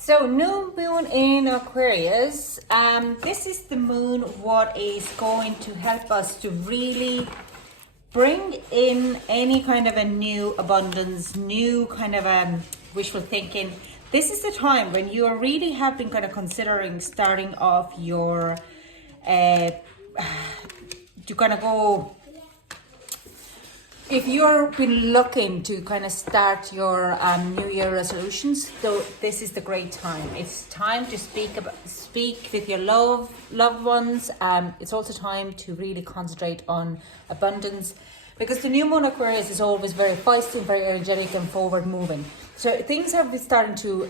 So new moon in Aquarius. This is the moon what is going to help us to really bring in any kind of a new abundance, new kind of wishful thinking. This is the time when you are really have been kind of considering starting off your to kind of go, if you've been looking to kind of start your New Year resolutions, so this is the great time. It's time to speak with your loved ones. It's also time to really concentrate on abundance, because the new moon Aquarius is always very feisty, very energetic, and forward moving. So things have been starting to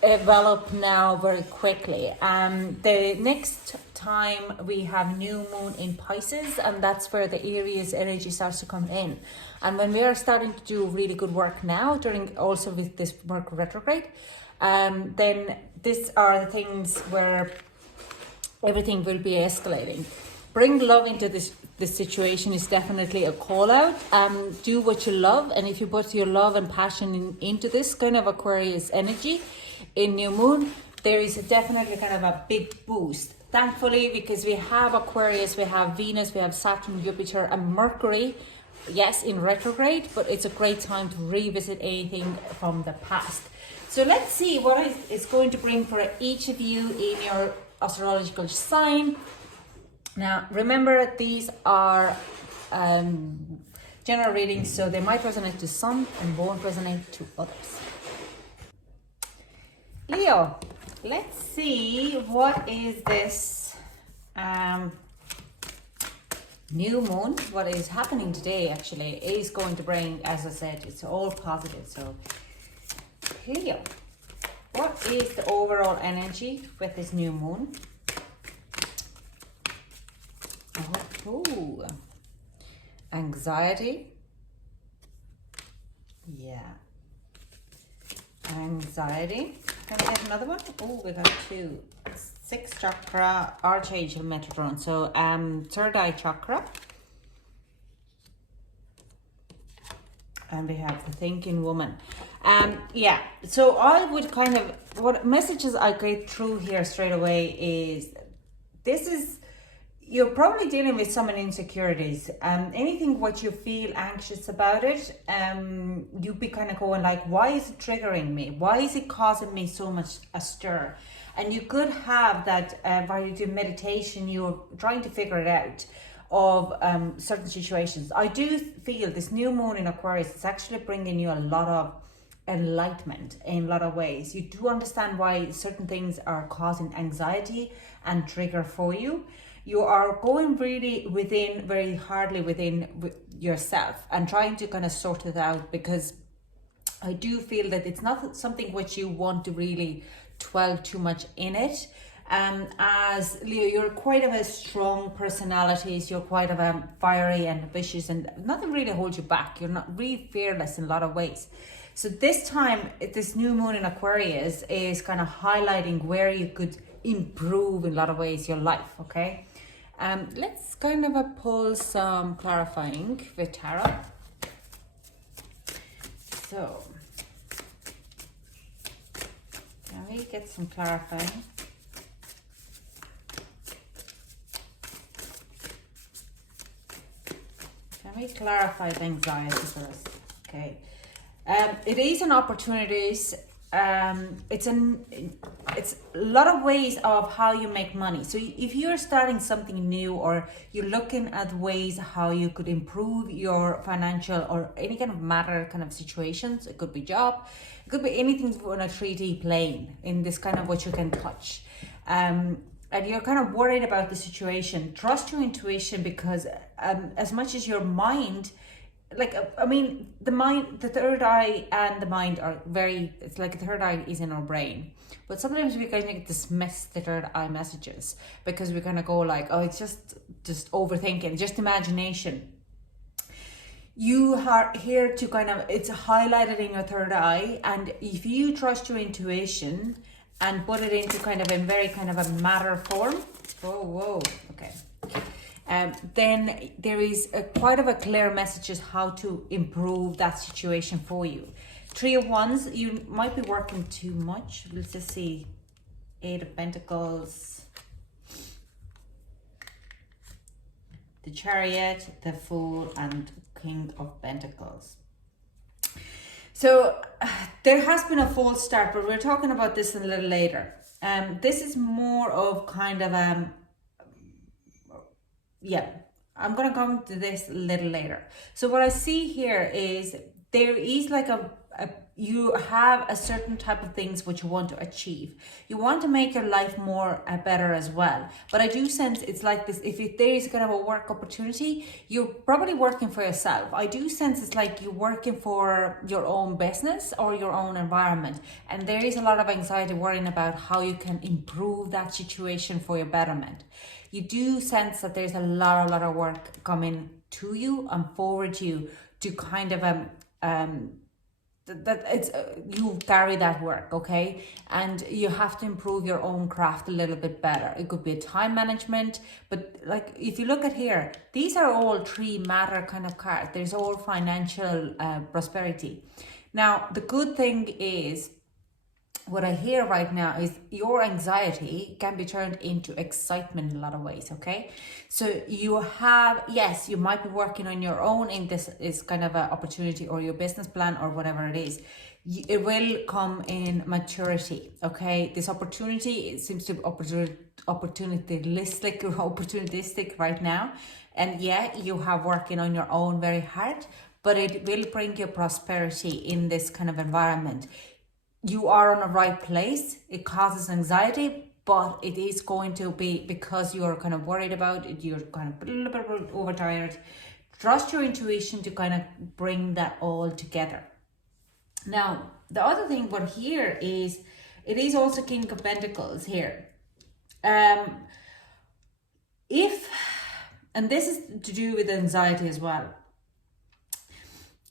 develop now very quickly. The next time we have new moon in Pisces, and that's where the Aries energy starts to come in. And when we are starting to do really good work now, during also with this Mercury retrograde, then these are the things where everything will be escalating. Bring love into this situation is definitely a call out. Do what you love, and if you put your love and passion into this kind of Aquarius energy in new moon, there is definitely kind of a big boost. Thankfully, because we have Aquarius, we have Venus, we have Saturn, Jupiter, and Mercury, yes, in retrograde, but it's a great time to revisit anything from the past. So let's see what it's going to bring for each of you in your astrological sign. Now, remember, these are general readings, so they might resonate to some and won't resonate to others. Leo, let's see what is this new moon, what is happening today actually is going to bring. As I said, it's all positive. So Leo, what is the overall energy with this new moon? Oh, anxiety. Yeah, anxiety. Can we get another one? Oh, we got two. 6th chakra, Archangel Metatron. So third eye chakra. And we have the thinking woman. Yeah, so I would kind of, what messages I get through here straight away is, you're probably dealing with some insecurities. Anything what you feel anxious about it, you'd be kind of going like, why is it triggering me? Why is it causing me so much a stir? And you could have that while you do meditation, you're trying to figure it out of certain situations. I do feel this new moon in Aquarius is actually bringing you a lot of enlightenment in a lot of ways. You do understand why certain things are causing anxiety and trigger for you. You are going really very hardly within yourself and trying to kind of sort it out, because I do feel that it's not something which you want to really dwell too much in it. As Leo, you're quite of a strong personality, so you're quite of a fiery and ambitious, and nothing really holds you back. You're not really fearless in a lot of ways. So this time, this new moon in Aquarius is kind of highlighting where you could improve in a lot of ways your life, okay? Let's kind of pull some clarifying with tarot. So, can we get some clarifying? Can we clarify the anxiety for us? Okay. It is an opportunities. It's a lot of ways of how you make money. So if you're starting something new, or you're looking at ways how you could improve your financial or any kind of matter kind of situations, it could be job, it could be anything on a 3D plane in this kind of what you can touch, and you're kind of worried about the situation, trust your intuition, because as much as your mind, like, I mean, the mind, the third eye and the mind are very, it's like the third eye is in our brain. But sometimes we kind of dismiss the third eye messages because we kind of go like, oh, it's just overthinking, just imagination. You are here to kind of, it's highlighted in your third eye. And if you trust your intuition and put it into kind of a very kind of a matter form, whoa, okay. Then there is quite of a clear message as how to improve that situation for you. Three of Wands, you might be working too much. Let's just see. Eight of Pentacles, the Chariot, the Fool, and King of Pentacles. So there has been a false start, but we're talking about this a little later. This is more of kind of yeah, I'm gonna come to this a little later. So what I see here is there is like you have a certain type of things which you want to achieve. You want to make your life more better as well. But I do sense it's like this, if there is kind of a work opportunity, you're probably working for yourself. I do sense it's like you're working for your own business or your own environment. And there is a lot of anxiety worrying about how you can improve that situation for your betterment. You do sense that there's a lot of work coming to you and forward you to kind of that it's you carry that work, okay, and you have to improve your own craft a little bit better. It could be a time management, but like if you look at here, these are all three matter kind of cards. There's all financial prosperity. Now the good thing is, what I hear right now is your anxiety can be turned into excitement in a lot of ways, okay? So you have, yes, you might be working on your own in this is kind of an opportunity or your business plan or whatever it is. It will come in maturity, okay? This opportunity, it seems to be opportunistic right now. And yeah, you have working on your own very hard, but it will bring you prosperity in this kind of environment. You are on the right place. It causes anxiety, but it is going to be because you're kind of worried about it. You're kind of a little bit overtired. Trust your intuition to kind of bring that all together. Now, the other thing what here is, it is also King of Pentacles here. And this is to do with anxiety as well.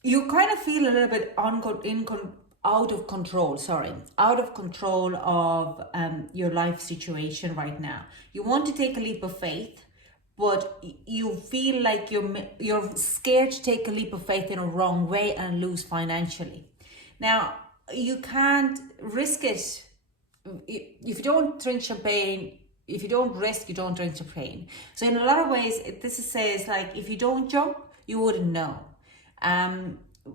You kind of feel a little bit out of control of your life situation right now. You want to take a leap of faith, but you feel like you're scared to take a leap of faith in a wrong way and lose financially. Now, you can't risk it. If you don't drink champagne, if you don't risk, you don't drink champagne. So in a lot of ways, this says like, if you don't jump, you wouldn't know.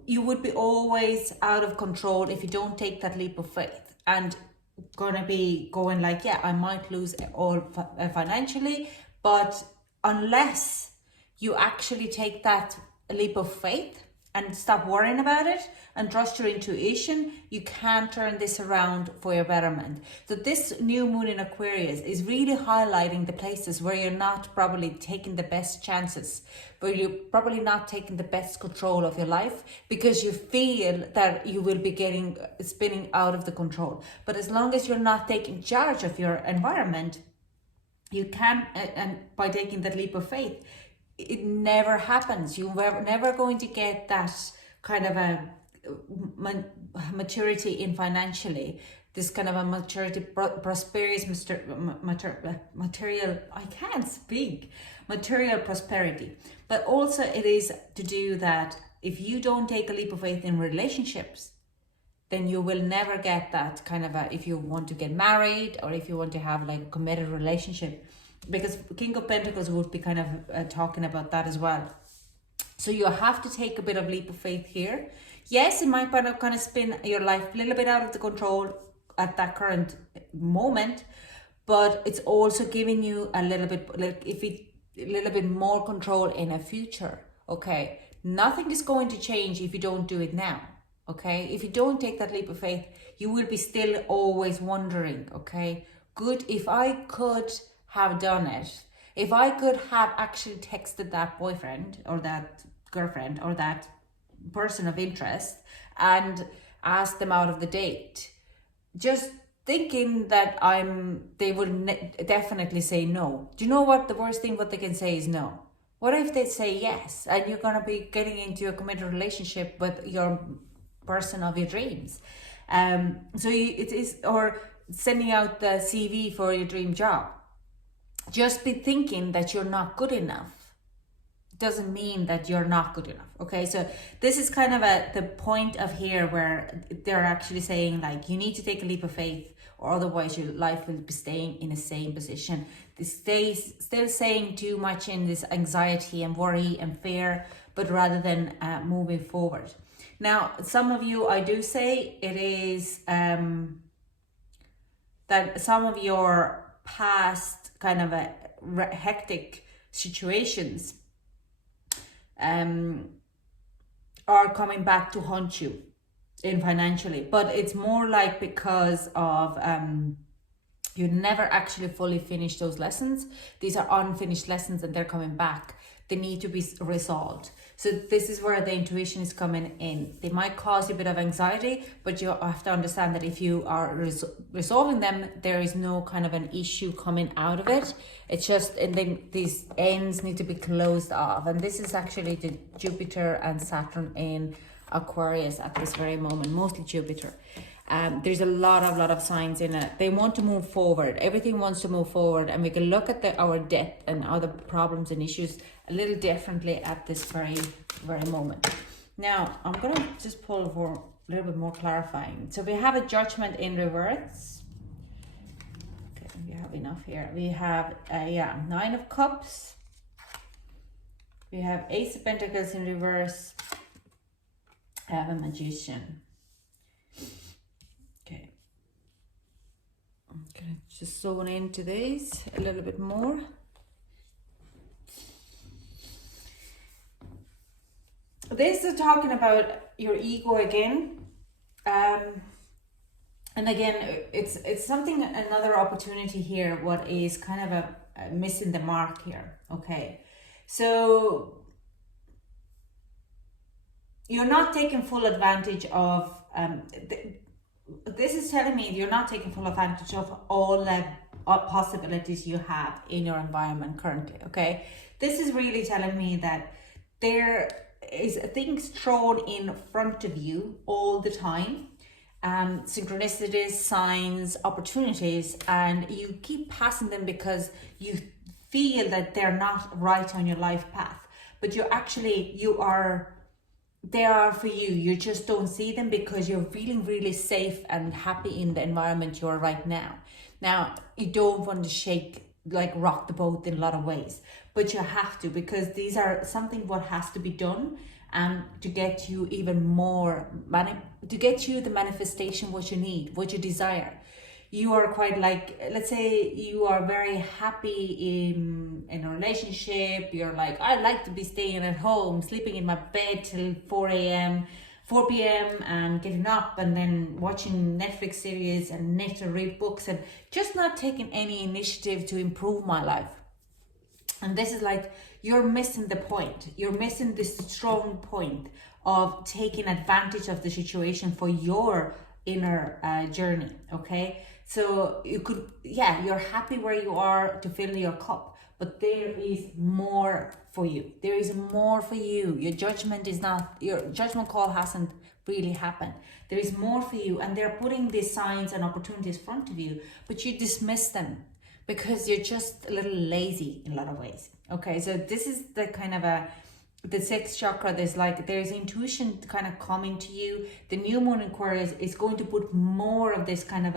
You would be always out of control if you don't take that leap of faith, and gonna be going like, yeah, I might lose all financially, but unless you actually take that leap of faith and stop worrying about it and trust your intuition, you can turn this around for your betterment. So this new moon in Aquarius is really highlighting the places where you're not probably taking the best chances, where you're probably not taking the best control of your life because you feel that you will be spinning out of the control. But as long as you're not taking charge of your environment, you can, and by taking that leap of faith, it never happens. You're never going to get that kind of a maturity in financially, this kind of a maturity, prosperous material, I can't speak, material prosperity. But also it is to do that if you don't take a leap of faith in relationships, then you will never get that kind of if you want to get married or if you want to have like a committed relationship, because King of Pentacles would be kind of talking about that as well. So you have to take a bit of leap of faith here. Yes, it might kind of spin your life a little bit out of the control at that current moment, but it's also giving you a little bit, like a little bit more control in a future. Okay, nothing is going to change if you don't do it now. Okay, if you don't take that leap of faith, you will be still always wondering. Okay, good, if I could have done it, if I could have actually texted that boyfriend or that girlfriend or that person of interest and asked them out of the date, just thinking that they would definitely say no. Do you know what the worst thing what they can say is no? What if they say yes and you're going to be getting into a committed relationship with your person of your dreams? It is, or sending out the CV for your dream job. Just be thinking that you're not good enough. doesn't mean that you're not good enough. Okay, so this is kind of the point of here where they're actually saying like you need to take a leap of faith, or otherwise your life will be staying in the same position. This stays still saying too much in this anxiety and worry and fear, but rather than moving forward. Now, some of you, I do say it is that some of your past kind of hectic situations are coming back to haunt you in financially, but it's more like because of you never actually fully finished those lessons. These are unfinished lessons and they're coming back. They need to be resolved. So this is where the intuition is coming in. They might cause you a bit of anxiety, but you have to understand that if you are resolving them, there is no kind of an issue coming out of it. It's just, and then these ends need to be closed off. And this is actually the Jupiter and Saturn in Aquarius at this very moment, mostly Jupiter. There's a lot of signs in it. They want to move forward. Everything wants to move forward, and we can look at our debt and other problems and issues a little differently at this very moment. Now, I'm going to just pull for a little bit more clarifying. So we have a Judgment in reverse. Okay, we have enough here. We have Nine of Cups. We have Ace of Pentacles in reverse. I have a Magician. Okay. I'm going to just zone into these a little bit more. This is talking about your ego again. And again, it's something, another opportunity here, what is kind of a missing the mark here. Okay. So you're not taking full advantage of, this is telling me you're not taking full advantage of all the possibilities you have in your environment currently, okay? This is really telling me that there is things thrown in front of you all the time, synchronicities, signs, opportunities, and you keep passing them because you feel that they're not right on your life path, but they are for you. You just don't see them because you're feeling really safe and happy in the environment you're right now. Now, you don't want to rock the boat in a lot of ways, but you have to, because these are something what has to be done to get you even more to get you the manifestation what you need, what you desire. You are quite like, let's say you are very happy in a relationship. You're like, I like to be staying at home, sleeping in my bed till 4 p.m. and getting up and then watching Netflix series and knit or read books and just not taking any initiative to improve my life. And this is like, you're missing the point. You're missing this strong point of taking advantage of the situation for your inner journey, okay? So you could, you're happy where you are to fill your cup, but there is more for you. There is more for you. Your judgment call hasn't really happened. There is more for you, and they're putting these signs and opportunities in front of you, but you dismiss them because you're just a little lazy in a lot of ways. Okay, so this is the kind of the sixth chakra. There's intuition kind of coming to you. The new moon in Aquarius is going to put more of this kind of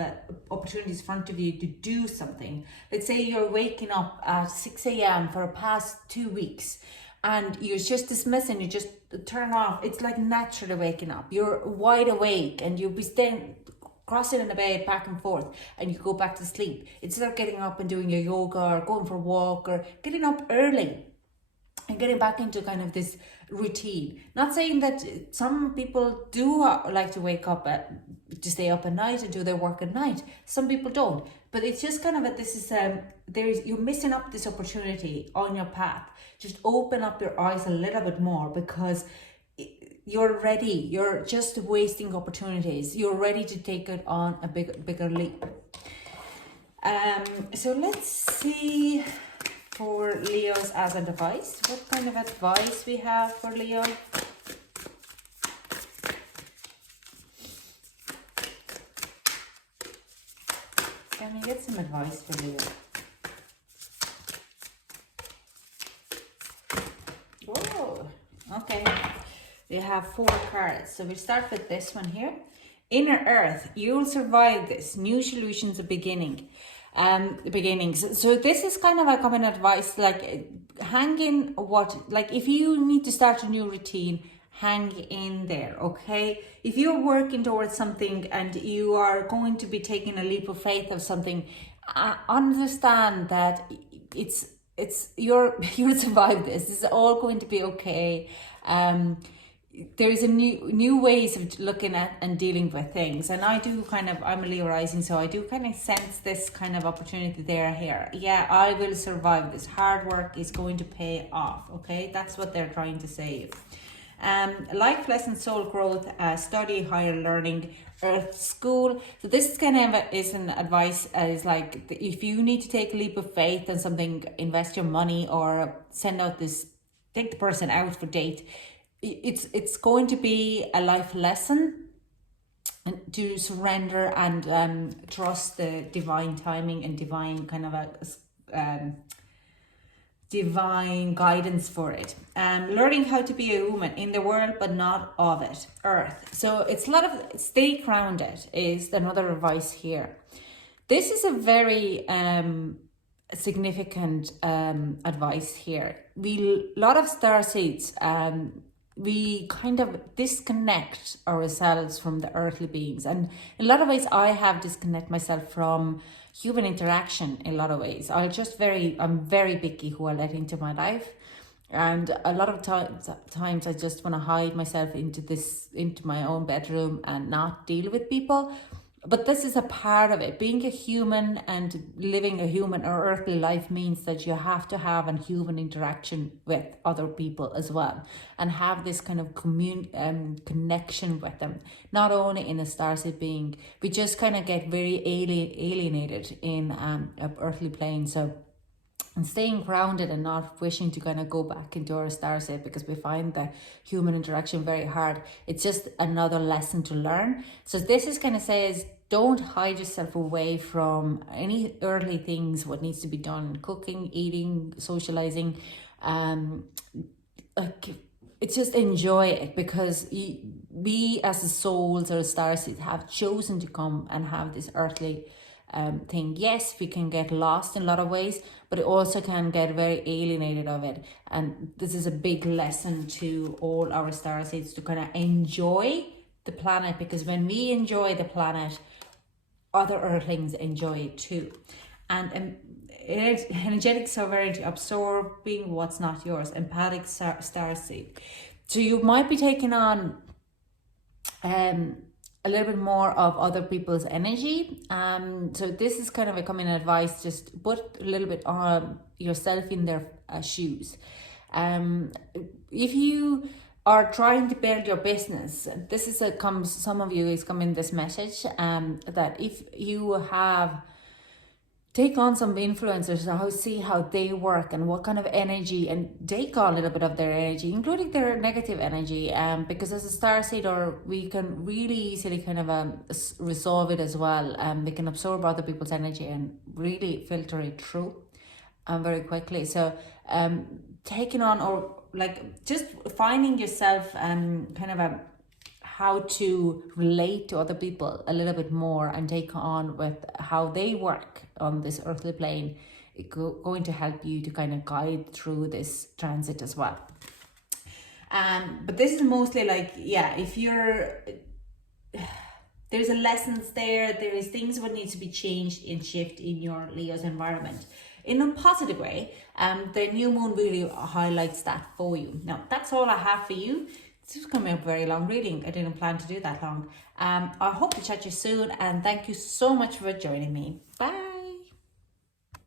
opportunities in front of you to do something. Let's say you're waking up at 6 a.m. for the past 2 weeks and you're just dismissing, you just turn off. It's like naturally waking up. You're wide awake and you'll be staying, crossing in the bed back and forth, and you go back to sleep. Instead of getting up and doing your yoga or going for a walk or getting up early and getting back into kind of this routine. Not saying that some people do like to wake up to stay up at night and do their work at night. Some people don't. But it's just kind of you're missing up this opportunity on your path. Just open up your eyes a little bit more, because you're ready. You're just wasting opportunities. You're ready to take it on a bigger leap. So let's see for Leos as advice. What kind of advice we have for Leo? Can we get some advice for Leo? we have 4 cards. So we'll start with this one here. Inner Earth, you'll survive this. New solutions are beginnings. So this is kind of a common advice, like hang in like if you need to start a new routine, hang in there, okay? If you're working towards something and you are going to be taking a leap of faith of something, understand that you'll survive this. This is all going to be okay. There is a new ways of looking at and dealing with things, and I'm a Leo rising, so I do kind of sense this kind of opportunity here. Yeah, I will survive this. Hard work is going to pay off, okay? That's what they're trying to say. Life lesson, soul growth, study, higher learning, Earth school. So this is kind of is an advice is like if you need to take a leap of faith on something, invest your money or take the person out for date. It's going to be a life lesson and to surrender and trust the divine timing and divine kind of divine guidance for it. Learning how to be a woman in the world but not of it. Earth. So it's a lot of stay grounded is another advice here. This is a very significant advice here. A lot of starseeds we kind of disconnect ourselves from the earthly beings, and in a lot of ways I have disconnected myself from human interaction. In a lot of ways I'm very picky who I let into my life, and a lot of times I just want to hide myself into my own bedroom and not deal with people. But this is a part of it. Being a human and living a human or earthly life means that you have to have a human interaction with other people as well, and have this kind of connection with them. Not only in a starseed being, we just kind of get very alienated in an earthly plane. So, and staying grounded and not wishing to kind of go back into our starseed because we find the human interaction very hard. It's just another lesson to learn. So this is kind of says, don't hide yourself away from any earthly things, what needs to be done, cooking, eating, socializing. It's just enjoy it, because we as the souls or starseeds have chosen to come and have this earthly thing. Yes, we can get lost in a lot of ways, but it also can get very alienated of it. And this is a big lesson to all our starseeds to kind of enjoy the planet, because when we enjoy the planet, other earthlings enjoy it too. And energetic sovereignty, absorbing what's not yours, empathic starseed. So you might be taking on a little bit more of other people's energy. So this is kind of a common advice, just put a little bit on yourself in their shoes. If you are trying to build your business, this is some of you is coming this message, that if you have take on some influencers, see how they work and what kind of energy, and take on a little bit of their energy, including their negative energy, because as a starseed, or we can really easily kind of resolve it as well. We can absorb other people's energy and really filter it through very quickly. So taking on, or like just finding yourself kind of how to relate to other people a little bit more and take on with how they work on this earthly plane, it's going to help you to kind of guide through this transit as well. But this is mostly like, yeah, if you're, there's a lessons there is things what needs to be changed and shift in your Leo's environment in a positive way. The new moon really highlights that for you. Now, that's all I have for you. This is coming up a very long reading. I didn't plan to do that long. I hope to chat to you soon, and thank you so much for joining me. Bye.